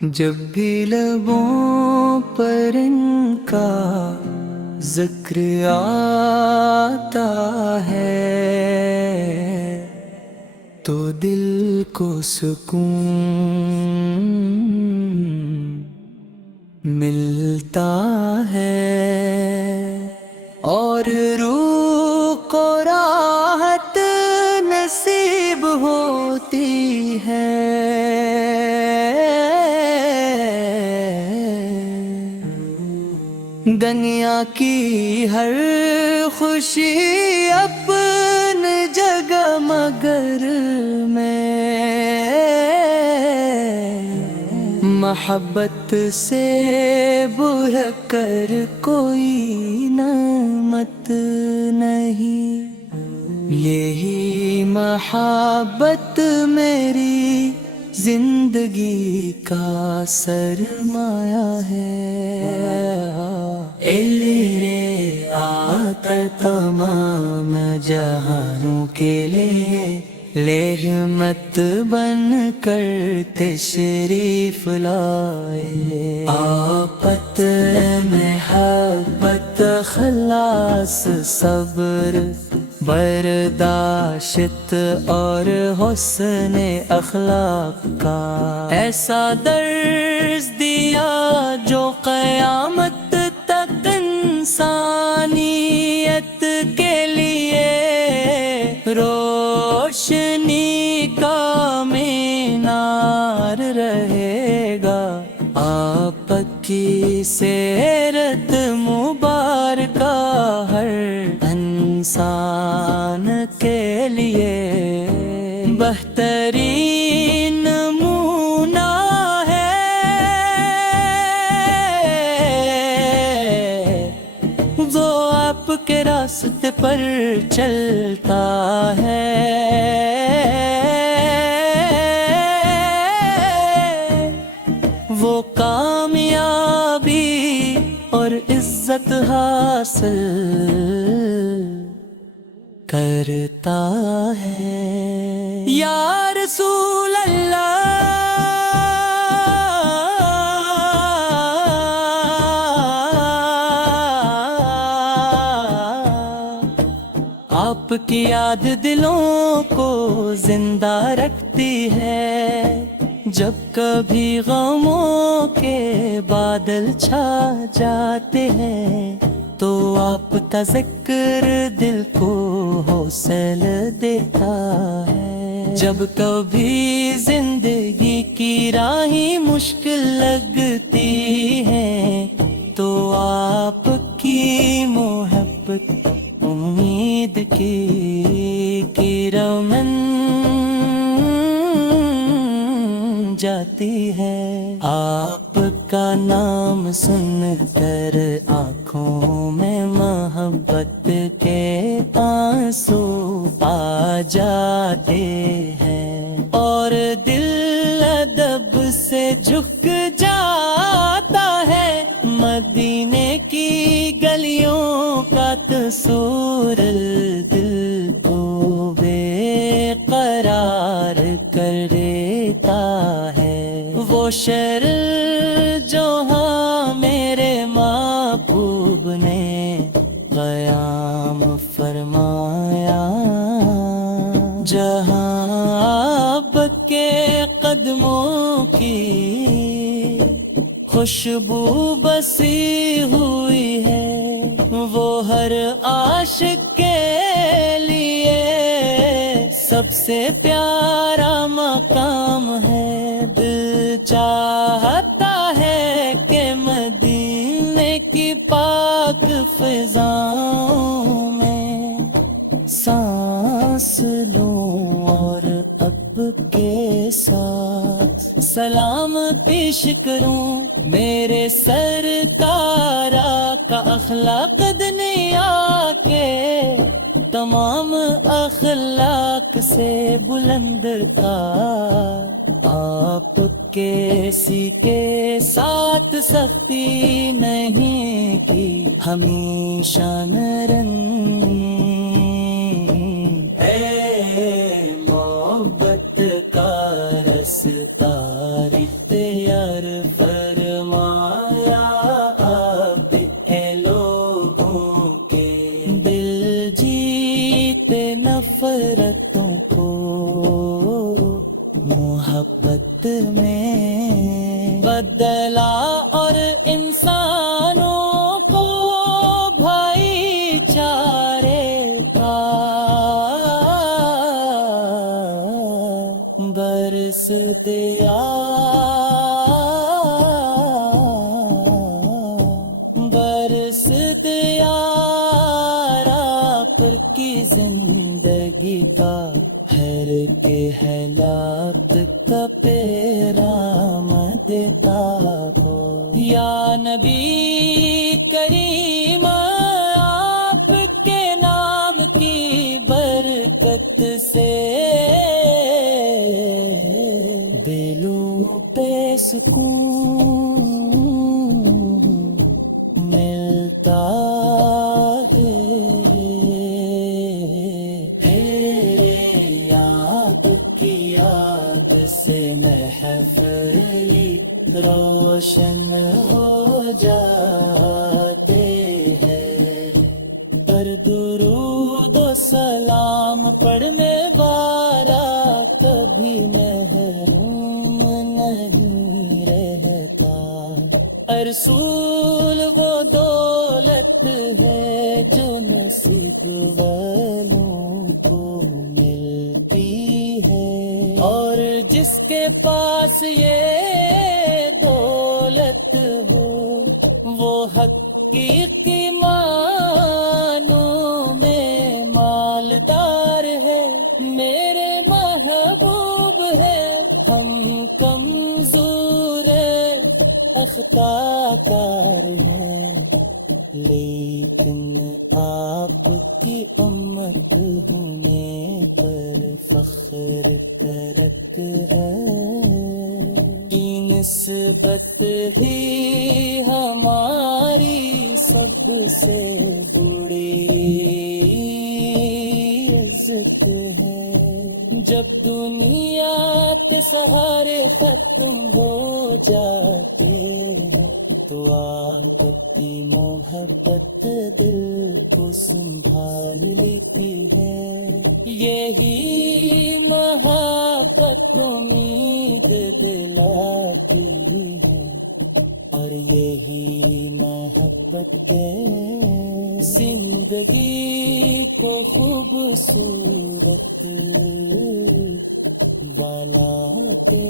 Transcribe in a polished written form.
جب بھی لبوں پر ان کا ذکر آتا ہے تو دل کو سکون ملتا ہے اور روح کو راحت نصیب ہوتی ہے۔ دنیا کی ہر خوشی اپنی جگہ مگر میں محبت سے بڑھ کر کوئی نعمت نہیں۔ یہی محبت میری زندگی کا سرمایہ ہے۔ علم آتا تمام جہانوں کے لیے رحمت بن کر تشریف لائے۔ آفت محبت خلاص صبر برداشت اور حسن اخلاق کا ایسا درس دیا جو قیامت تک انسانیت کے لیے روشنی کا مینار رہے گا۔ آپ کی سیرت مبارکہ ہر انسان کے لیے بہترین نمونہ ہے۔ جو آپ کے راستے پر چلتا ہے وہ کامیابی اور عزت حاصل کرتا ہے۔ یا رسول اللہ آپ کی یاد دلوں کو زندہ رکھتی ہے۔ جب کبھی غموں کے بادل چھا جاتے ہیں تو آپ کا ذکر دل کو حوصلہ دیتا ہے۔ جب کبھی زندگی کی راہیں مشکل لگتی ہے تو آپ کی محبت امید کی کرمن جاتی ہے۔ آپ کا نام سن کر آنکھوں میں محبت کے آنسو آ جاتے ہیں اور دل ادب سے جھک جاتا ہے۔ مدینے کی گلیوں کا تصور دل کو بے قرار کر دیتا ہے۔ وہ شعر جو ہاں میرے محبوب نے قیام فرمایا، جہاں آپ کے قدموں کی خوشبو بسی ہوئی ہے، وہ ہر عاشق کے لیے سب سے پیارا مقام ہے۔ دل چاہتا ہے کہ مدینے کی پاک فضاؤں میں سانس لوں اور اب کے ساتھ سلام پیش کروں میرے سرکار کا اخلاق دنیا کے تمام اخلاق سے بلند تھا۔ آپ کے سی کے ساتھ سختی نہیں کی ہمیشہ نرم محبت کا رستہ اختیار فرمایا اب اے لوگوں کے دل جیتے نفرتوں کو محبت میں بدلا اور انسانوں کو بھائی چارے کا برس دیا برس دیا آپ کی زندگی کا ہر کے حالات کا پیغام دیتا ہو یا نبی کریم آپ کے نام کی برکت سے دلوں پہ سکون ملتا ہے سے محفلی روشن ہو جاتے ہیں پر درود و سلام پڑھنے والا کبھی محروم نہیں رہتا رسول وہ دولت ہے جو نصیب والوں کو ملتی ہے اور جس کے پاس یہ دولت ہو وہ حقیقی معنوں میں مالدار ہے میرے محبوب ہے ہم کمزور اخطا کار ہیں لیکن آپ کی امت ہونے پر فخر کرک ہے کی نسبت ہی ہماری سب سے بڑی عزت ہے جب دنیا کے سہارے ختم ہو جاتے ہیں تو آپ کی محبت دل کو سنبھال لیتی ہے یہی محبت امید دلاتی ہے اور یہی محبت کے زندگی کو خوبصورت بناتے